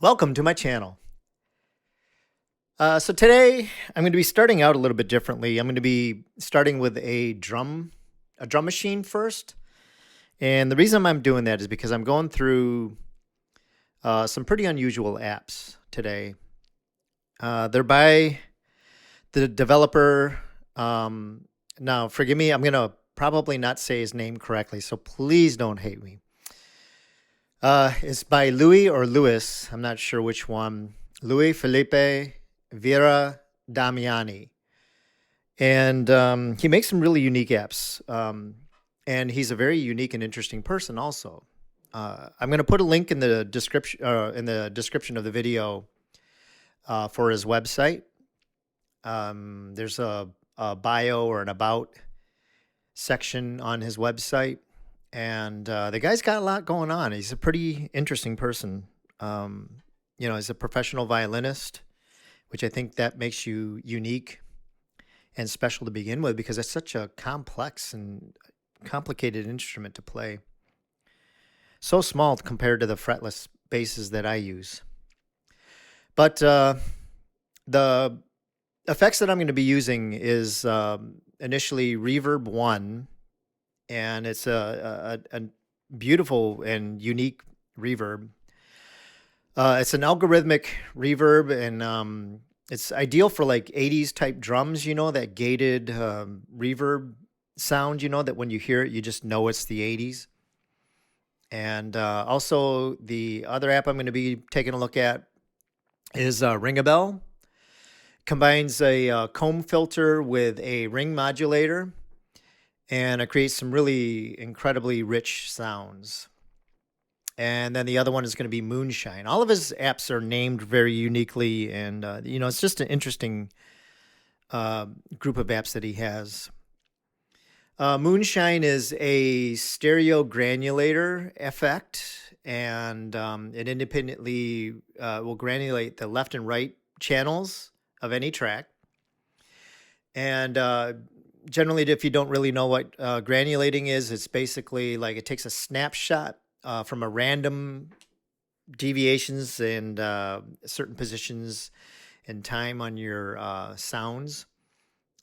Welcome to my channel. So today I'm going to be starting out a little bit differently. I'm going to be starting with a drum machine first. And the reason I'm doing that is because I'm going through some pretty unusual apps today. They're by the developer. Now, forgive me, I'm going to probably not say his name correctly, so please don't hate me. It's by Luis, I'm not sure which one. Luis Felipe Vieira Damiani. And he makes some really unique apps. And he's a very unique and interesting person also. I'm going to put a link in the description of the video for his website. There's a bio or an about section on his website. And the guy's got a lot going on. He's a pretty interesting person. He's a professional violinist, which I think that makes you unique and special to begin with because it's such a complex and complicated instrument to play. So small compared to the fretless basses that I use. But the effects that I'm going to be using is initially ReverbOne, and it's a beautiful and unique reverb. It's an algorithmic reverb, and it's ideal for like 80s type drums, that gated reverb sound, that when you hear it, you just know it's the 80s. And also the other app I'm going to be taking a look at is Ringabell. Combines a comb filter with a ring modulator, and it creates some really incredibly rich sounds. And then the other one is going to be Moonshine. All of his apps are named very uniquely, and it's just an interesting group of apps that he has. Moonshine is a stereo granulator effect, and it independently will granulate the left and right channels of any track. And generally, if you don't really know what granulating is, it's basically like it takes a snapshot from a random deviations and certain positions and time on your sounds,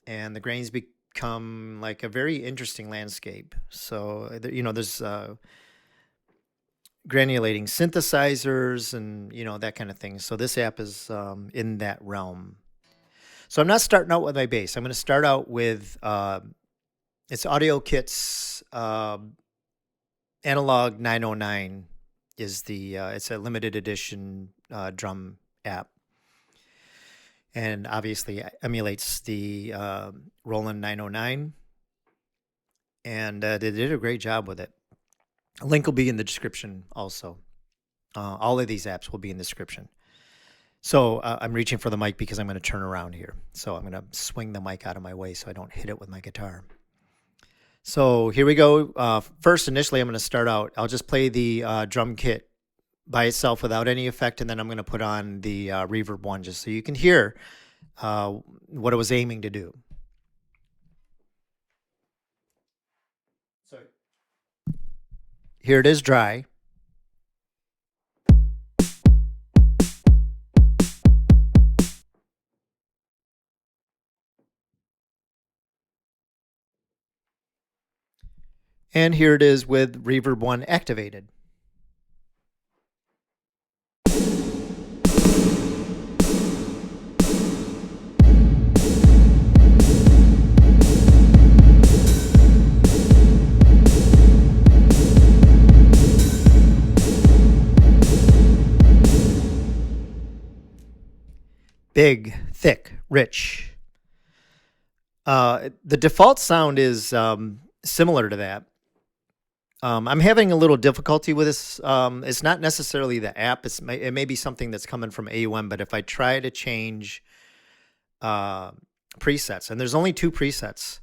and the grains become like a very interesting landscape. So there's granulating synthesizers and that kind of thing. So this app is in that realm. So I'm not starting out with my bass. I'm going to start out with it's AudioKit's Analog 909 is it's a limited edition drum app, and obviously emulates the Roland 909, and they did a great job with it. A link will be in the description also. All of these apps will be in the description. So I'm reaching for the mic because I'm going to turn around here. So I'm going to swing the mic out of my way so I don't hit it with my guitar. So here we go. First, initially, I'm going to start out. I'll just play the drum kit by itself without any effect, and then I'm going to put on the ReverbOne just so you can hear what it was aiming to do. So here it is dry. And here it is with ReverbOne activated. Big, thick, rich. The default sound is similar to that. I'm having a little difficulty with this. It's not necessarily the app. It may be something that's coming from AUM, but if I try to change presets, and there's only 2 presets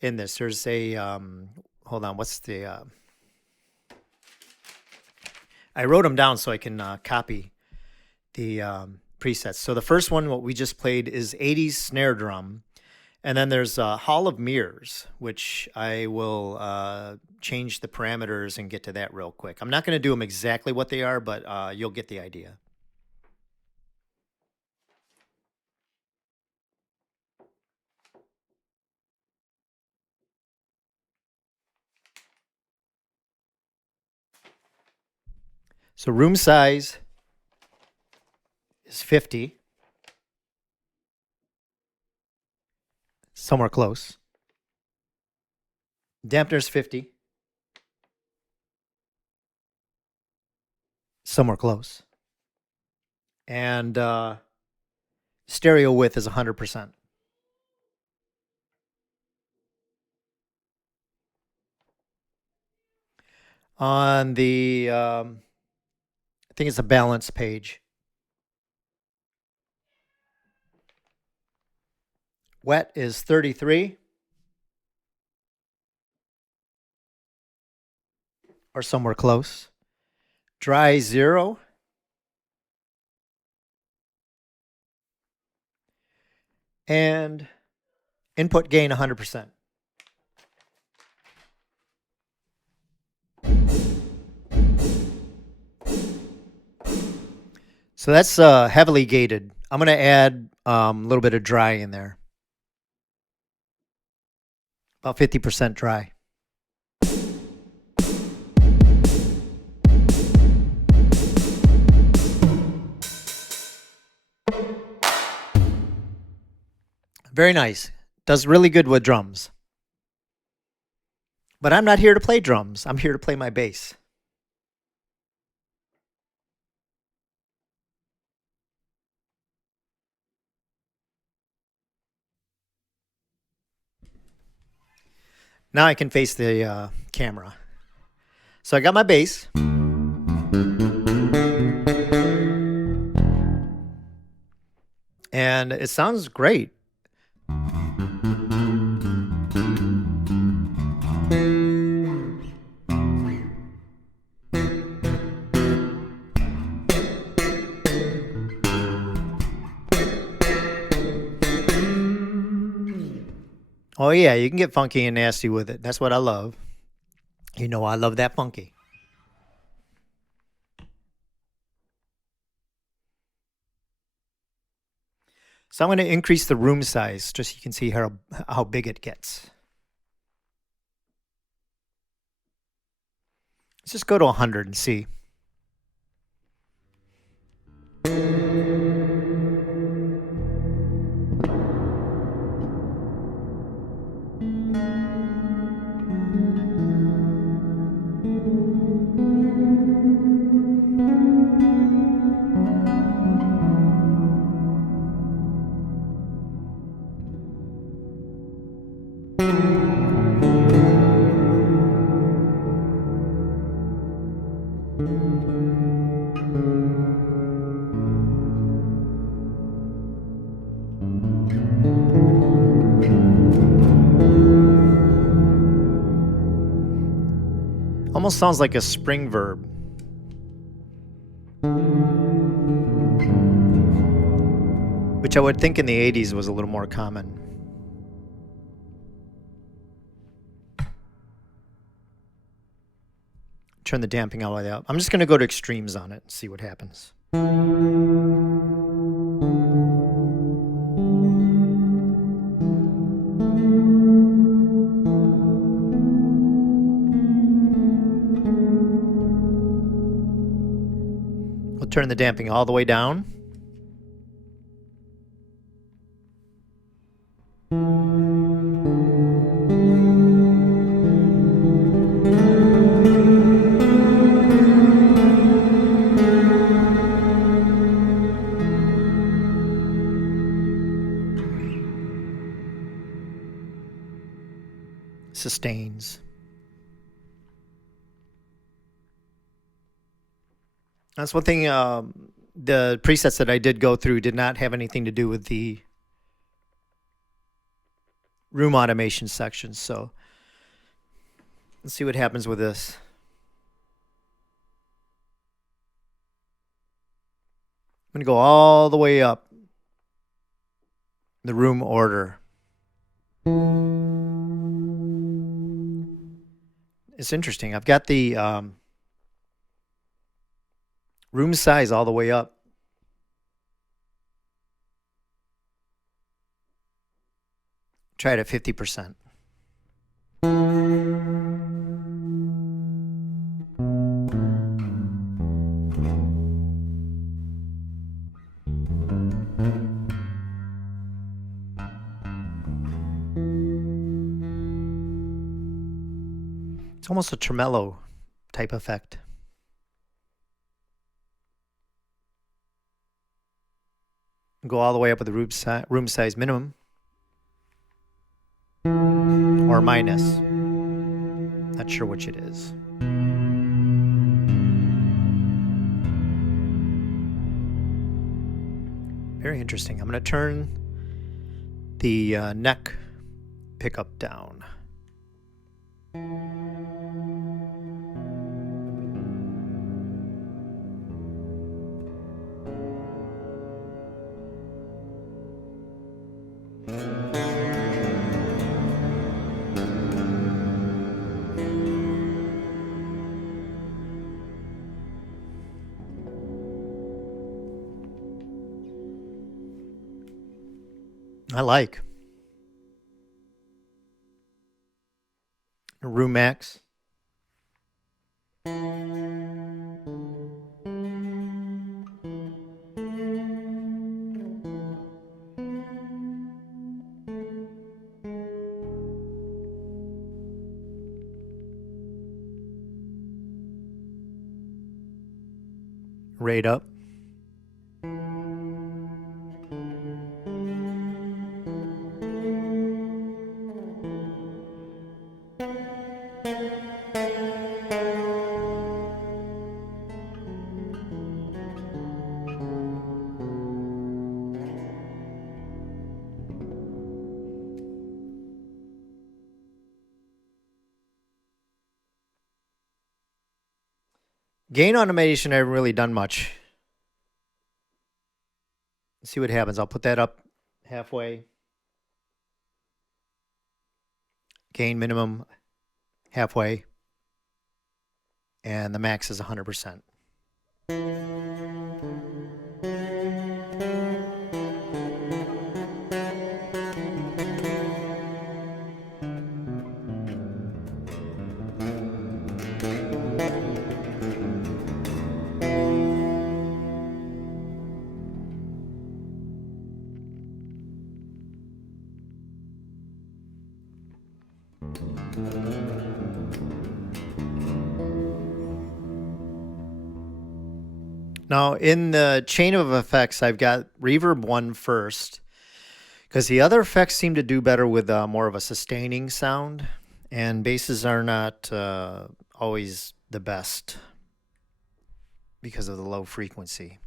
in this. There's a, hold on, what's the, I wrote them down so I can copy the presets. So the first one, what we just played, is 80s snare drum. And then there's Hall of Mirrors, which I will change the parameters and get to that real quick. I'm not going to do them exactly what they are, but you'll get the idea. So room size is 50. Somewhere close. Dampener's 50. Somewhere close. And stereo width is 100%. On the, I think it's a balance page. Wet is 33. Or somewhere close. Dry, 0. And input gain, 100%. So that's heavily gated. I'm going to add a little bit of dry in there. About 50% dry. Very nice. Does really good with drums. But I'm not here to play drums. I'm here to play my bass. Now I can face the camera. So I got my bass. And it sounds great. Oh yeah, you can get funky and nasty with it. That's what I love. You know, I love that funky. So I'm going to increase the room size just so you can see how big it gets. Let's just go to 100 and see. Almost sounds like a spring verb. Which I would think in the 80s was a little more common. Turn the damping all the way up. I'm just going to go to extremes on it and see what happens. We'll turn the damping all the way down. Sustains. That's one thing, the presets that I did go through did not have anything to do with the room automation section. So let's see what happens with this. I'm going to go all the way up the room order. It's interesting. I've got the room size all the way up. Try it at 50%. It's almost a tremolo type effect. Go all the way up with the room size minimum. Or minus. Not sure which it is. Very interesting. I'm going to turn the neck pickup down. I like room max. Rate up. Gain automation, I haven't really done much. Let's see what happens. I'll put that up halfway. Gain minimum halfway. And the max is 100%. Now, in the chain of effects, I've got ReverbOne first, because the other effects seem to do better with more of a sustaining sound, and basses are not always the best because of the low frequency.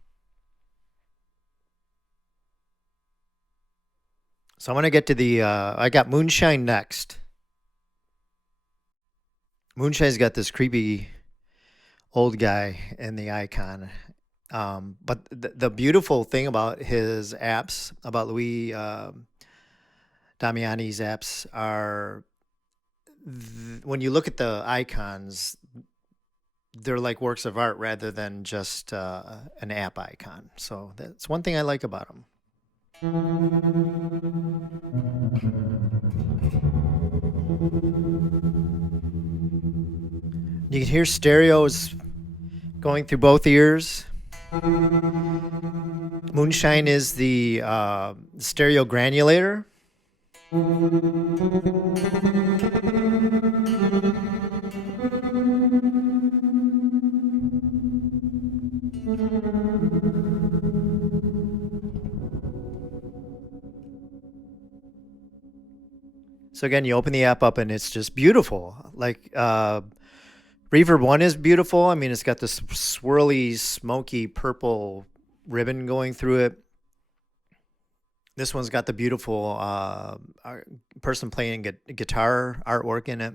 So I'm going to get to the, I got Moonshine next. Moonshine's got this creepy old guy in the icon. But the beautiful thing about his apps, about Luis Damiani's apps, are when you look at the icons, they're like works of art rather than just an app icon. So that's one thing I like about them. You can hear stereos going through both ears. Moonshine is the stereo granulator. So again, you open the app up and it's just beautiful. Like ReverbOne is beautiful. I mean, it's got this swirly, smoky purple ribbon going through it. This one's got the beautiful person playing guitar artwork in it.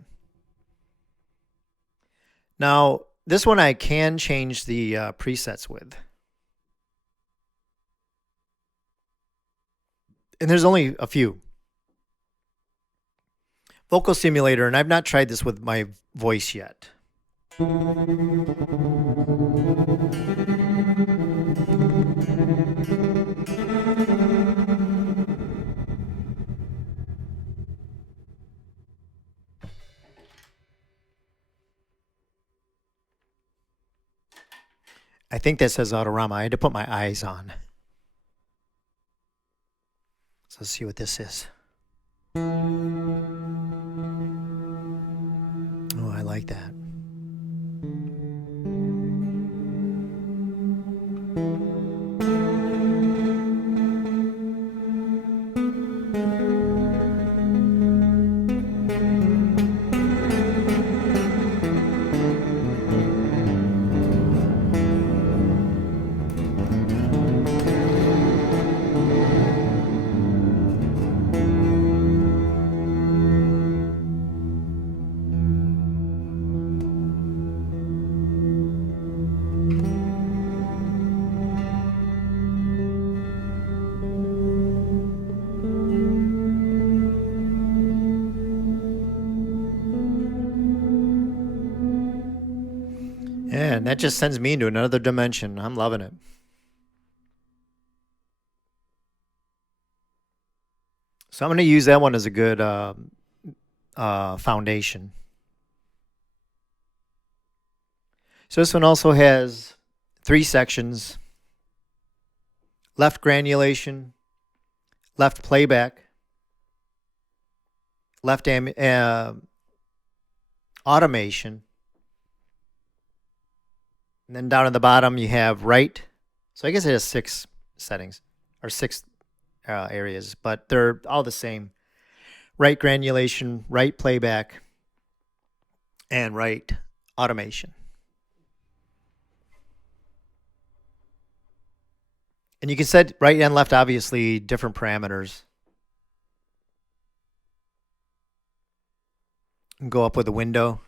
Now, this one I can change the presets with. And there's only a few. Vocal simulator, and I've not tried this with my voice yet. I think that says Autorama. I had to put my eyes on. So let's see what this is. Oh, I like like that. And that just sends me into another dimension. I'm loving it. So I'm going to use that one as a good foundation. So this one also has 3 sections: left granulation, left playback, left automation, and then down at the bottom you have right. So I guess it has 6 settings, or 6 areas, but they're all the same: right granulation, right playback, and right automation. And you can set right and left, obviously, different parameters. And go up with a window.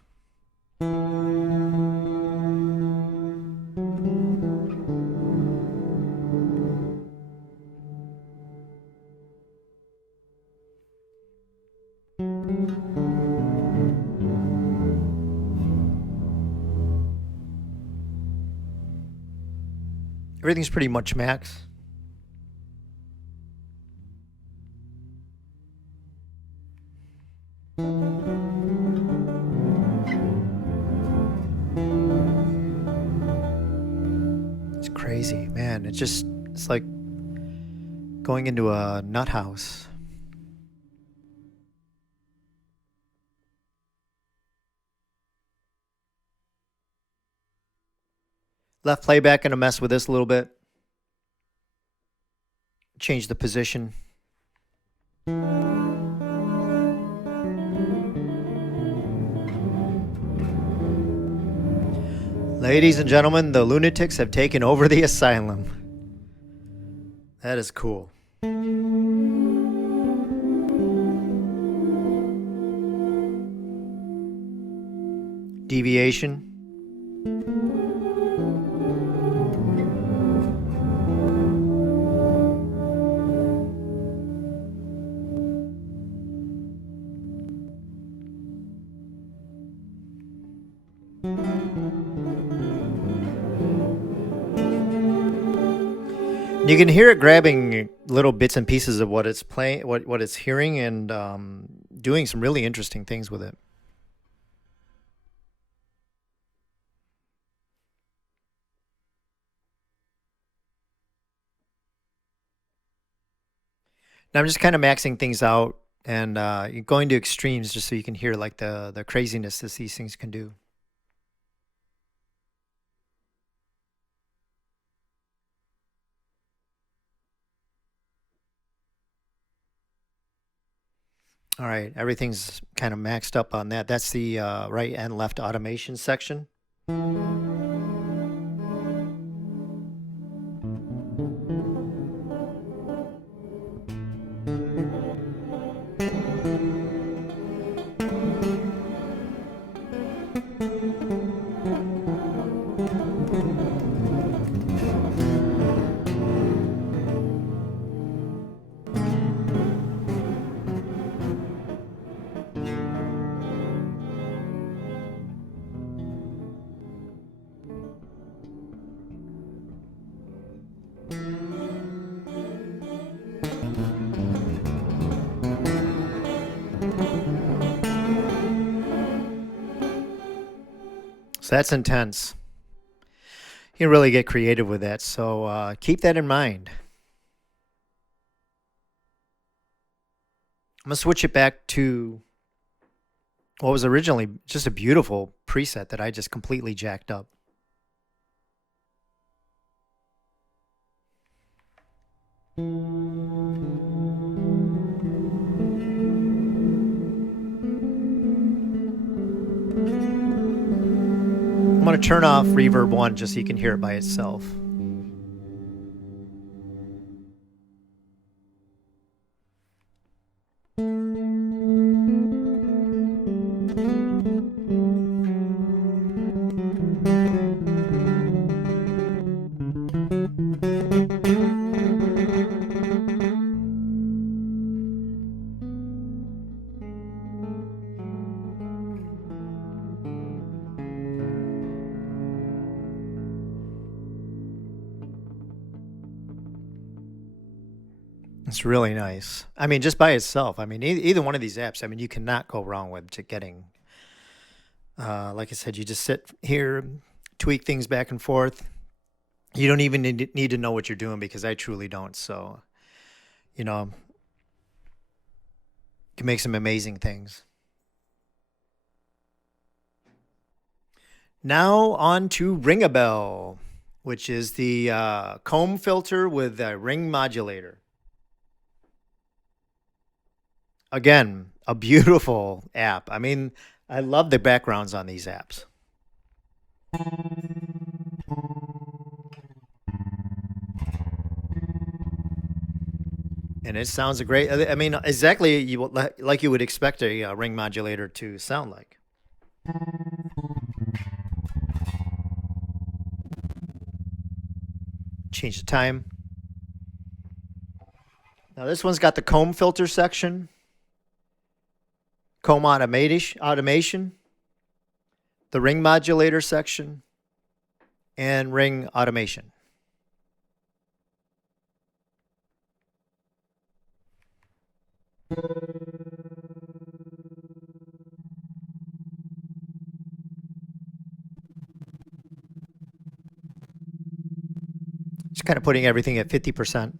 Everything's pretty much max. It's crazy, man. It's like going into a nut house. Left playback, gonna mess with this a little bit. Change the position. Ladies and gentlemen, the lunatics have taken over the asylum. That is cool. Deviation. You can hear it grabbing little bits and pieces of what it's playing, what it's hearing, and doing some really interesting things with it. Now I'm just kind of maxing things out and going to extremes just so you can hear like the craziness that these things can do. All right, everything's kind of maxed up on that. That's the right and left automation section. So that's intense. You can really get creative with that. So keep that in mind. I'm going to switch it back to what was originally just a beautiful preset that I just completely jacked up. I'm going to turn off ReverbOne just so you can hear it by itself. It's really nice. I mean, just by itself. I mean, either one of these apps, I mean, you cannot go wrong with getting, like I said, you just sit here, tweak things back and forth. You don't even need to know what you're doing, because I truly don't. So, you know, you can make some amazing things. Now on to Ringabell, which is the comb filter with a ring modulator. Again, a beautiful app. I mean, I love the backgrounds on these apps. And it sounds great. I mean, exactly like you would expect a ring modulator to sound like. Change the time. Now this one's got the comb filter section, comb automation, the ring modulator section, and ring automation. Just kind of putting everything at 50%.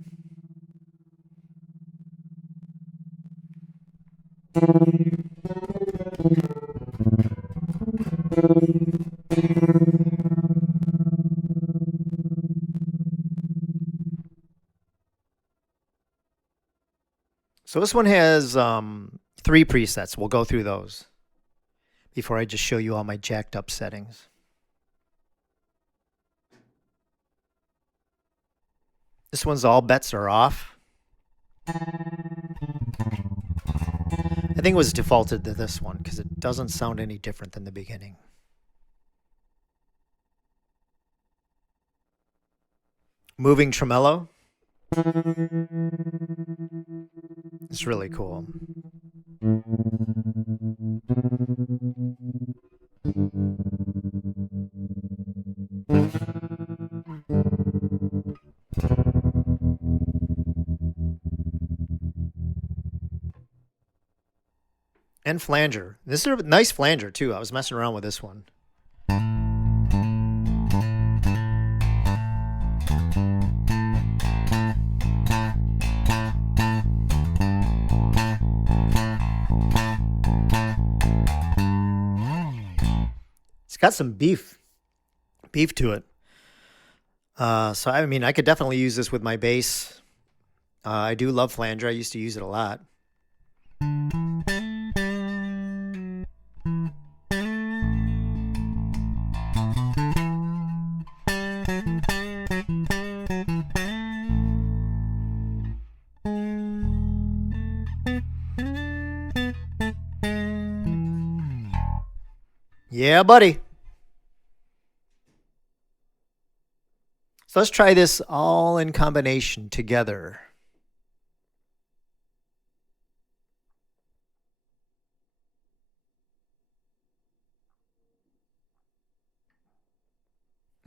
So this one has 3 presets. We'll go through those before I just show you all my jacked up settings. This one's all bets are off. I think it was defaulted to this one because it doesn't sound any different than the beginning. Moving tremolo. It's really cool. And flanger. This is a nice flanger too. I was messing around with this one. It's got some beef to it. So I mean, I could definitely use this with my bass. I do love flanger. I used to use it a lot. Yeah, buddy. So let's try this all in combination together.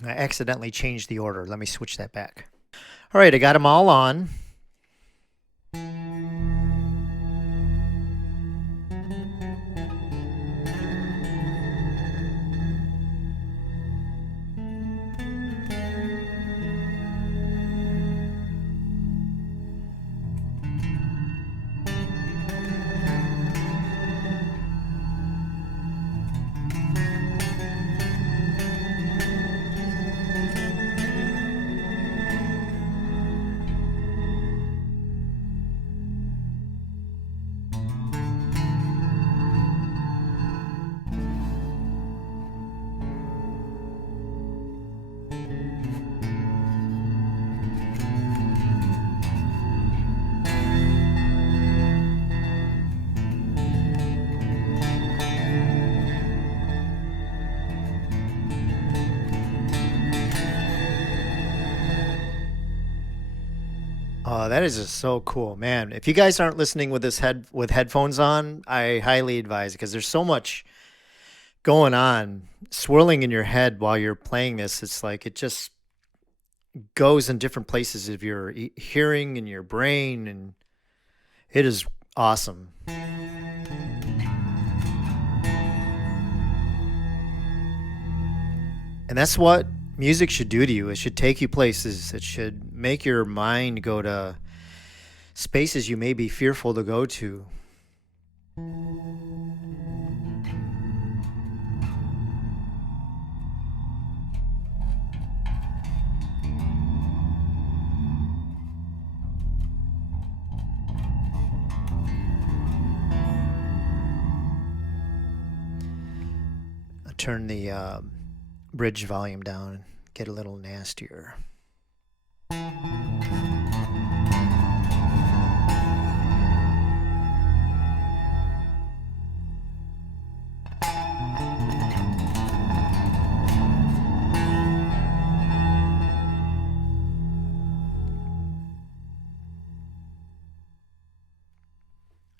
I accidentally changed the order. Let me switch that back. All right, I got them all on. Oh, that is just so cool, man. If you guys aren't listening with with headphones on, I highly advise it because there's so much going on swirling in your head while you're playing this. It's like it just goes in different places of your hearing and your brain, and it is awesome. And that's what music should do to you. It should take you places. It should make your mind go to spaces you may be fearful to go to. I'll turn the bridge volume down and get a little nastier.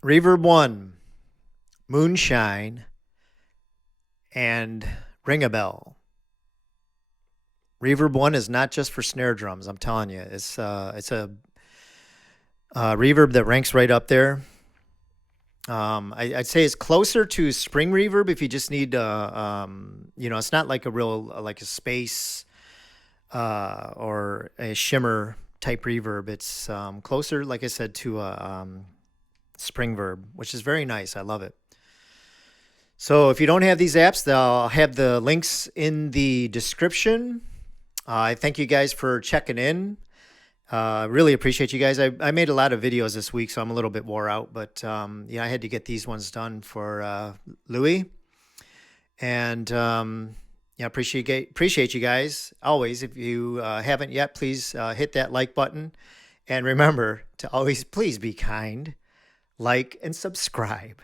ReverbOne, Moonshine, and Ringabell. ReverbOne is not just for snare drums. I'm telling you, it's a reverb that ranks right up there. I'd say it's closer to spring reverb if you just need, it's not like a real like a space or a shimmer type reverb. It's closer, like I said, to a spring verb, which is very nice. I love it. So if you don't have these apps, I'll have the links in the description. I thank you guys for checking in. Really appreciate you guys. I made a lot of videos this week, so I'm a little bit wore out, but I had to get these ones done for Louis. And appreciate you guys always. If you haven't yet, please hit that like button. And remember to always please be kind, like, and subscribe.